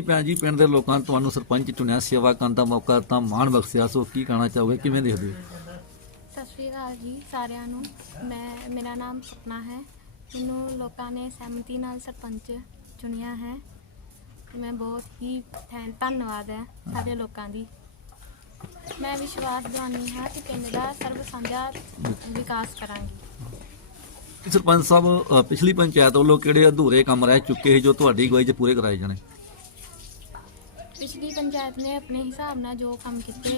ਭੈਣ ਜੀ ਪਿੰਡ ਦੇ ਲੋਕਾਂ ਨੇ ਤੁਹਾਨੂੰ ਸਰਪੰਚ ਚੁਣਿਆ ਸੇਵਾ ਕਰਨ ਦਾ ਮੌਕਾ ਤਾਂ ਮਾਣ ਬਖਸ਼ਿਆ ਸੋ ਕੀ ਕਹਿਣਾ ਚਾਹੋਗੇ? ਕਿਵੇਂ ਦੇਖਦੇ ਹੋ? ਸਤਿ ਸ਼੍ਰੀ ਅਕਾਲ ਜੀ ਸਾਰਿਆਂ ਨੂੰ। ਮੈਂ ਮੇਰਾ ਨਾਮ ਸਪਨਾ ਹੈ। ਮੈਨੂੰ ਲੋਕਾਂ ਨੇ ਸਹਿਮਤੀ ਨਾਲ ਸਰਪੰਚ ਚੁਣਿਆ ਹੈ। ਤੇ ਮੈਂ ਬਹੁਤ ਹੀ ਥੈਂ- ਧੰਨਵਾਦ ਹੈ ਸਾਰੇ ਲੋਕਾਂ ਦੀ। ਮੈਂ ਵਿਸ਼ਵਾਸ ਦਿਵਾਨੀ ਹਾਂ ਕਿ ਪਿੰਡ ਦਾ ਸਰਬ ਸਾਂਝਾ ਵਿਕਾਸ ਕਰਾਂਗੀ। ਸਰਪੰਚ ਸਾਹਿਬ ਅ, ਪਿਛਲੀ ਪੰਚਾਇਤ ਵੱਲੋਂ ਕਿਹੜੇ ਅਧੂਰੇ ਕੰਮ ਰਹਿ ਚੁੱਕੇ ਸੀ ਜੋ ਤੁਹਾਡੀ ਅਗਵਾਈ 'ਚ ਪੂਰੇ ਕਰਾਏ ਜਾਣੇ? ਪਿਛਲੀ ਪੰਚਾਇਤ ਨੇ ਆਪਣੇ ਹਿਸਾਬ ਨਾਲ ਜੋ ਕੰਮ ਕੀਤੇ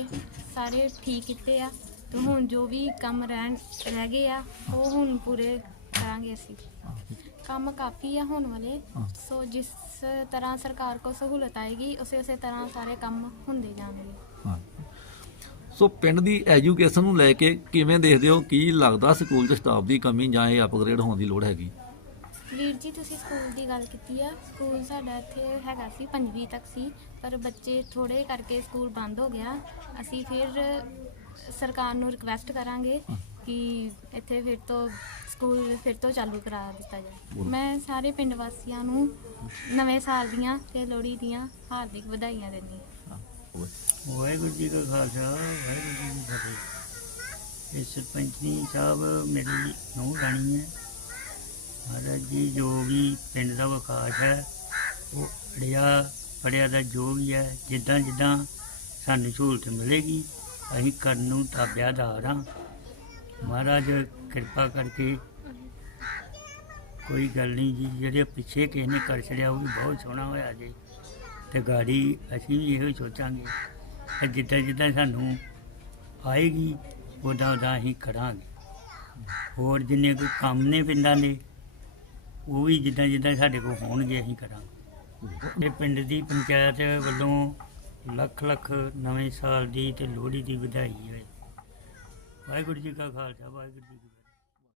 ਸਾਰੇ ਠੀਕ ਕੀਤੇ ਆ ਤੇ ਹੁਣ ਜੋ ਵੀ ਕੰਮ ਰਹਿਣ ਰਹਿ ਗਏ ਆ ਉਹ ਹੁਣ ਪੂਰੇ ਕਰਾਂਗੇ ਅਸੀਂ। ਕੰਮ ਕਾਫੀ ਆ ਹੋਣ ਵਾਲੇ। ਸੋ ਜਿਸ ਤਰ੍ਹਾਂ ਸਰਕਾਰ ਕੋ ਸਹੂਲਤ ਆਏਗੀ ਉਸੇ ਉਸੇ ਤਰ੍ਹਾਂ ਸਾਰੇ ਕੰਮ ਹੁੰਦੇ ਜਾਣਗੇ। ਸੋ ਪਿੰਡ ਦੀ ਐਜੂਕੇਸ਼ਨ ਨੂੰ ਲੈ ਕੇ ਕਿਵੇਂ ਦੇਖਦੇ ਹੋ? ਕੀ ਲੱਗਦਾ ਸਕੂਲ 'ਚ ਸਟਾਫ ਦੀ ਕਮੀ ਜਾਂ ਇਹ ਅਪਗ੍ਰੇਡ ਹੋਣ ਦੀ ਲੋੜ ਹੈਗੀ? ਵੀਰ ਜੀ ਤੁਸੀਂ ਸਕੂਲ ਦੀ ਗੱਲ ਕੀਤੀ ਆ। ਸਕੂਲ ਸਾਡਾ ਇੱਥੇ ਹੈਗਾ ਸੀ ਪੰਜਵੀਂ ਤੱਕ ਸੀ ਪਰ ਬੱਚੇ ਥੋੜੇ ਕਰਕੇ ਸਕੂਲ ਬੰਦ ਹੋ ਗਿਆ। ਅਸੀਂ ਫਿਰ ਸਰਕਾਰ ਨੂੰ ਰਿਕਵੈਸਟ ਕਰਾਂਗੇ ਕਿ ਇੱਥੇ ਫਿਰ ਤੋਂ ਸਕੂਲ ਫਿਰ ਤੋਂ ਚਾਲੂ ਕਰਾ ਦਿੱਤਾ ਜਾਏ ਮੈਂ ਸਾਰੇ ਪਿੰਡ ਵਾਸੀਆਂ ਨੂੰ ਨਵੇਂ ਸਾਲ ਦੀਆਂ ਤੇ ਲੋਹੜੀ ਦੀਆਂ ਹਾਰਦਿਕ ਵਧਾਈਆਂ ਦਿੰਦੀ ਹਾਂ। ਵਾਹਿਗੁਰੂ ਜੀ ਕਾ ਖਾਲਸਾ ਵਾਹਿਗੁਰੂ ਜੀ ਕੀ ਫਤਿਹ। ਇਹ ਸਰਪੰਚਨੀ ਸਾਹਿਬ ਮੇਰੀ ਨੂੰਹ ਰਾਣੀ ਹੈ। ਮਹਾਰਾਜ ਜੀ, ਜੋ ਵੀ ਪਿੰਡ ਦਾ ਵਿਕਾਸ ਹੈ, ਉਹ ਅੜਿਆ ਪੜਿਆ ਦਾ ਜੋ ਵੀ ਹੈ, ਜਿੱਦਾਂ ਜਿੱਦਾਂ ਸਾਨੂੰ ਸਹੂਲਤ ਮਿਲੇਗੀ, ਅਸੀਂ ਕਰਨ ਨੂੰ ਤਾਬਿਆਦਾਰ ਹਾਂ। ਮਹਾਰਾਜ, ਕਿਰਪਾ ਕਰਕੇ ਕੋਈ ਗੱਲ ਨਹੀਂ ਜੀ, ਜਿਹੜੇ ਪਿੱਛੇ ਕਿਸੇ ਨੇ ਕਰ ਛੜਿਆ ਉਹ ਵੀ ਬਹੁਤ ਸੋਹਣਾ ਹੋਇਆ ਜੀ। ਤੇ ਗਾੜੀ ਅਸੀਂ ਵੀ ਇਹੋ ਹੀ ਸੋਚਾਂਗੇ ਜਿੱਦਾਂ ਜਿੱਦਾਂ ਸਾਨੂੰ ਆਏਗੀ ਉਦਾਂ ਉਦਾਂ ਅਸੀਂ ਕਰਾਂਗੇ। ਹੋਰ ਜਿੰਨੇ ਕੋਈ ਕੰਮ ਨੇ ਪਿੰਡਾਂ ਦੇ ਉਹ ਵੀ ਜਿੱਦਾਂ ਜਿੱਦਾਂ ਸਾਡੇ ਕੋਲ ਹੋਣਗੇ ਅਸੀਂ ਕਰਾਂਗੇ। ਇਹ ਪਿੰਡ ਦੀ ਪੰਚਾਇਤ ਵੱਲੋਂ ਲੱਖ ਲੱਖ ਨਵੇਂ ਸਾਲ ਦੀ ਤੇ ਲੋਹੜੀ ਦੀ ਵਧਾਈ ਹੋਏ ਵਾਹਿਗੁਰੂ ਜੀ ਕਾ ਖਾਲਸਾ, ਵਾਹਿਗੁਰੂ ਜੀ